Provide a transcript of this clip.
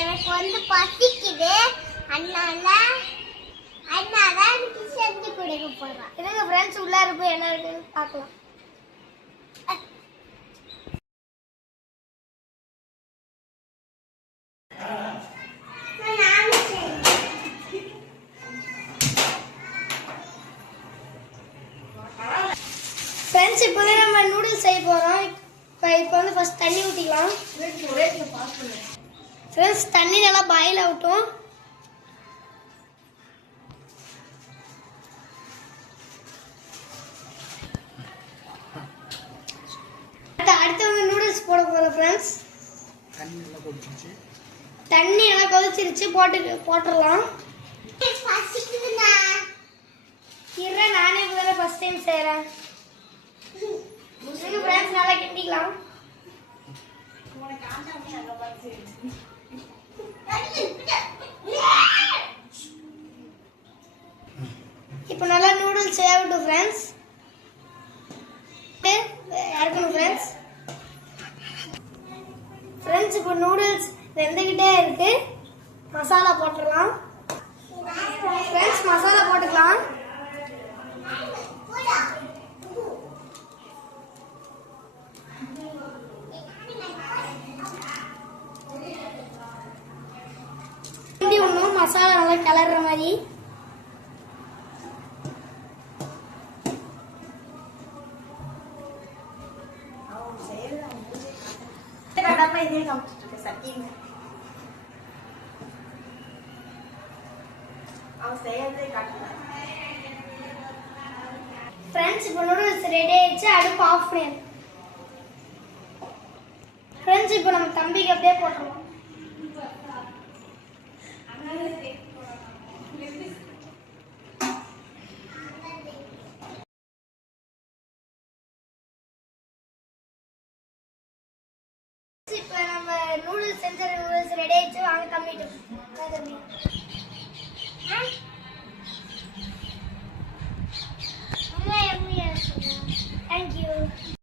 எனக்கு வந்து பசிக்குது. அதனால எனக்கு செஞ்சு கொடுக்க போறேன். இதுங்க ஃப்ரெண்ட்ஸ் உள்ள இருப்போம், என்ன இருக்குன்னு பார்க்கலாம். ஃப்ரெண்ட்ஸ் இப்போ நம்ம நூடுல்ஸ் செய்ய போகிறோம். இப்போ வந்து ஃபர்ஸ்ட் தண்ணி ஊற்றிக்கலாம். ஃப்ரெண்ட்ஸ் தண்ணி நல்லா பாயில் ஆகட்டும். அடுத்து வந்து நூடுல்ஸ் போட போகிறோம் ஃப்ரெண்ட்ஸ். தண்ணி நல்லா கொதிச்சிருச்சு, போட்டுடலாம். நானே முதல்ல ஃபர்ஸ்ட் டைம் செய்கிறேன். ஃப்ரெண்ட்ஸ் நல்லா கிண்டிக்கலாம். இப்போ நல்லா நூடுல்ஸ் செய்யட்டும் ஃப்ரெண்ட்ஸ். இறக்கணும் ஃப்ரெண்ட்ஸ். ஃப்ரெண்ட்ஸ் இப்போ நூடுல்ஸ் வெந்துக்கிட்டே இருக்கு. மசாலா போட்டுடலாம். ஃப்ரெண்ட்ஸ் மசாலா போட்டுக்கலாம். மசாலா நல்லா கிளற மாதிரி. ஃப்ரெண்ட்ஸ் இப்போ நூடுல்ஸ் ரெடி ஆயிடுச்சு. அடுப்பு ஆஃப் பண்ணிடு. ஃப்ரெண்ட்ஸ் இப்போ நம்ம தம்பிக்கு அப்படியே போட்டுருவோம். இப்போ நம்ம நூடுல்ஸ் செஞ்ச நூடுல்ஸ் ரெடி ஆயிடுச்சு. வாங்க தம்பிட்டு.